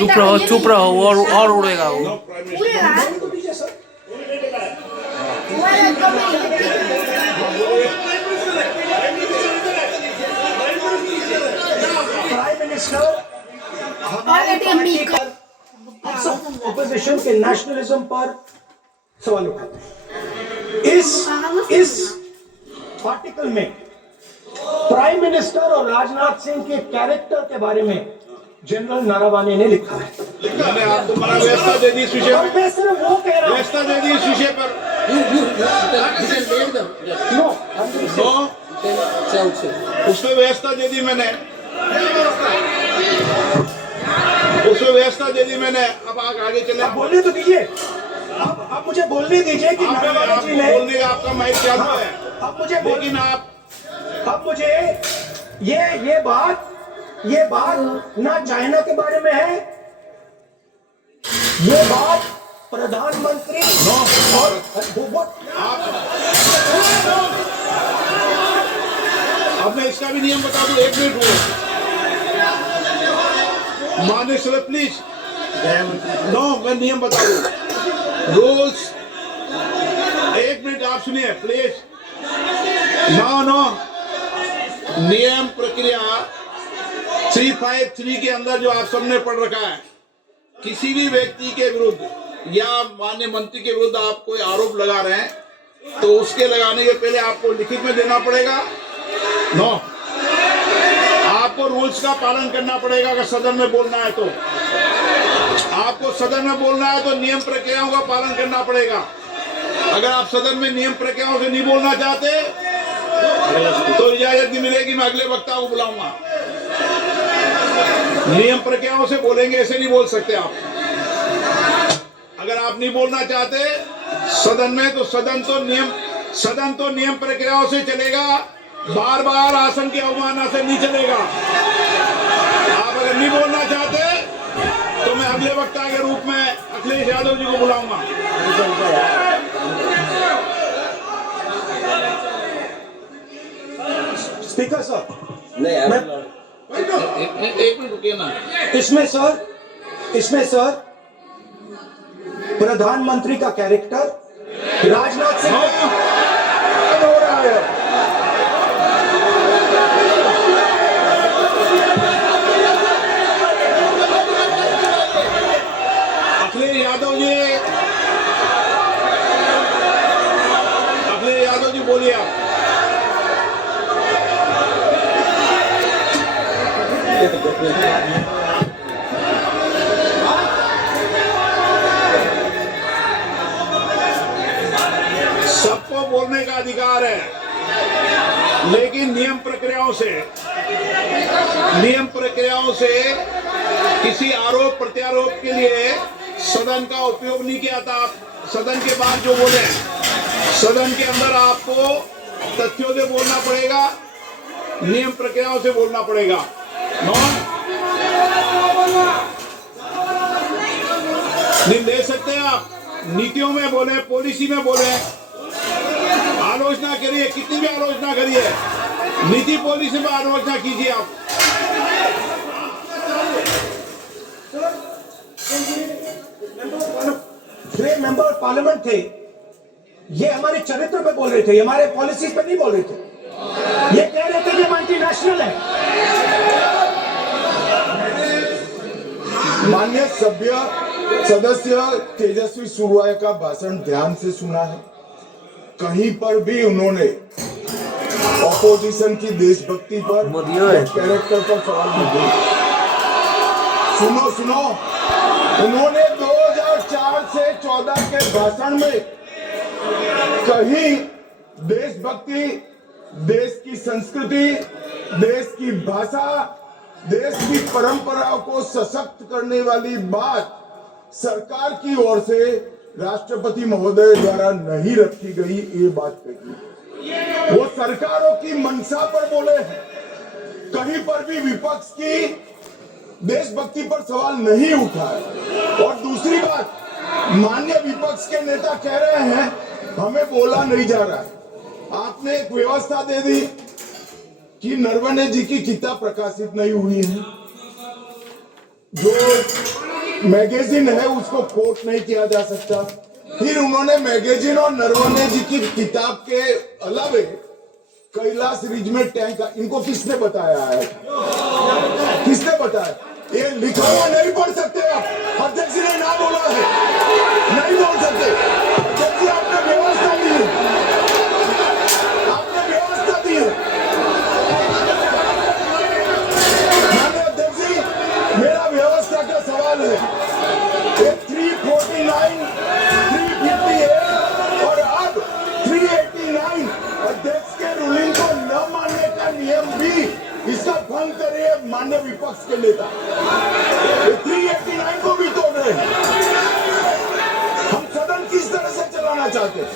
चुप रहो और उड़ेगा वो। No prime minister prime minister हमारी पार्टी पर अक्सर ओपोजिशन के नेशनलिज्म पर सवाल उठाते हैं। इस आर्टिकल में प्राइम मिनिस्टर और राजनाथ सिंह के कैरेक्टर के बारे में जनरल नारावानी ने लिखा है। मैंने आपको मना व्यवस्था दे दी इस विषय और पर, मैं सिर्फ वो कह रहा हूं। व्यवस्था दे दी इस विषय पर। उसमें व्यवस्था दे दी मैंने, उसमें व्यवस्था दे दी मैंने। अब आगे चले। आप बोलने तो दीजिए। आप मुझे बोलने दीजिए कि नारावानी जी ने बोलने का आपका माइक चालू है। अब मुझे लेकिन अब मुझे ये बात ना चाइना के बारे में है, ये बात प्रधानमंत्री और अब मैं इसका भी नियम बता दूं, 1 मिनट हो माननीय सर प्लीज। नो, मैं नियम बता दूं, रूल्स। 1 मिनट आप सुनिए प्लीज। नो, नियम प्रक्रिया 353 के अंदर जो आप सबने पढ़ रखा है, किसी भी व्यक्ति के विरुद्ध या माननीय मंत्री के विरुद्ध आप कोई आरोप लगा रहे हैं तो उसके लगाने के पहले आपको लिखित में देना पड़ेगा। नो, आपको रूल्स का पालन करना पड़ेगा। अगर सदन में बोलना है तो आपको सदन में बोलना है तो नियम प्रक्रियाओं का पालन करना पड़ेगा। अगर आप सदन में नियम प्रक्रियाओं से नहीं बोलना चाहते तो इजाजत नहीं मिलेगी, मैं अगले वक्ता को बुलाऊंगा। नियम प्रक्रियाओं से बोलेंगे, ऐसे नहीं बोल सकते आप। अगर आप नहीं बोलना चाहते सदन में तो सदन तो नियम प्रक्रियाओं से चलेगा, बार बार आसन की अवमानना से नहीं चलेगा। आप अगर नहीं बोलना चाहते तो मैं अगले वक्ता के रूप में अखिलेश यादव जी को बुलाऊंगा। स्पीकर सर, एक मिनट रुकिए ना। इसमें सर प्रधानमंत्री का कैरेक्टर राजनाथ सिंह हो रहा है। अखिलेश यादव जी बोलिए आप। सबको बोलने का अधिकार है, लेकिन नियम प्रक्रियाओं से किसी आरोप प्रत्यारोप के लिए सदन का उपयोग नहीं किया था। सदन के बाद जो बोले, सदन के अंदर आपको तथ्यों से बोलना पड़ेगा, नियम प्रक्रियाओं से बोलना पड़ेगा। नहीं ले सकते आप। नीतियों में बोले, पॉलिसी में बोले, आलोचना करिए, कितनी भी आलोचना करिए, नीति पॉलिसी में आलोचना कीजिए आप। मेंबर पार्लियामेंट थे, ये हमारे चरित्र पे बोल रहे थे, हमारे पॉलिसीज पे नहीं बोल रहे थे। ये कह रहे थे कि हम मल्टीनेशनल है। माननीय सदस्य तेजस्वी सूर्या का भाषण ध्यान से सुना है। कहीं पर भी उन्होंने ऑपोजिशन की देशभक्ति पर, कैरेक्टर पर सवाल नहीं किया। सुनो, उन्होंने 2004 से 14 के भाषण में कहीं देशभक्ति, देश की संस्कृति, देश की भाषा, देश की परंपराओं को सशक्त करने वाली बात सरकार की ओर से राष्ट्रपति महोदय द्वारा नहीं रखी गई, ये बात कही। वो सरकारों की मंशा पर बोले हैं। कहीं पर भी विपक्ष की देशभक्ति पर सवाल नहीं उठा है। और दूसरी बात, माननीय विपक्ष के नेता कह रहे हैं हमें बोला नहीं जा रहा है। आपने एक व्यवस्था दे दी कि नरवणे जी की किताब प्रकाशित नहीं हुई है, जो मैगजीन है उसको कोट नहीं किया जा सकता। फिर उन्होंने मैगजीन और नरवणे जी की किताब के अलावे कैलाश रिज में टैंक, इनको किसने बताया है? किसने बताया? ये लिखा हुआ नहीं पढ़ सकते आप, अध्यक्ष ने ना बोला है, नहीं बोल सकते। अध्यक्ष जी आपने व्यवस्था दी है, आपने व्यवस्था दी है। माननीय अध्यक्ष जी, मेरा व्यवस्था का सवाल है। ये 349, 358 और अब 389 अध्यक्ष के रूलिंग को न मानने का नियम भी इसका भंग कर रहे हैं माननीय विपक्ष के नेता। 389 को भी तोड़ रहे हैं। हम सदन किस तरह से चलाना चाहते हैं?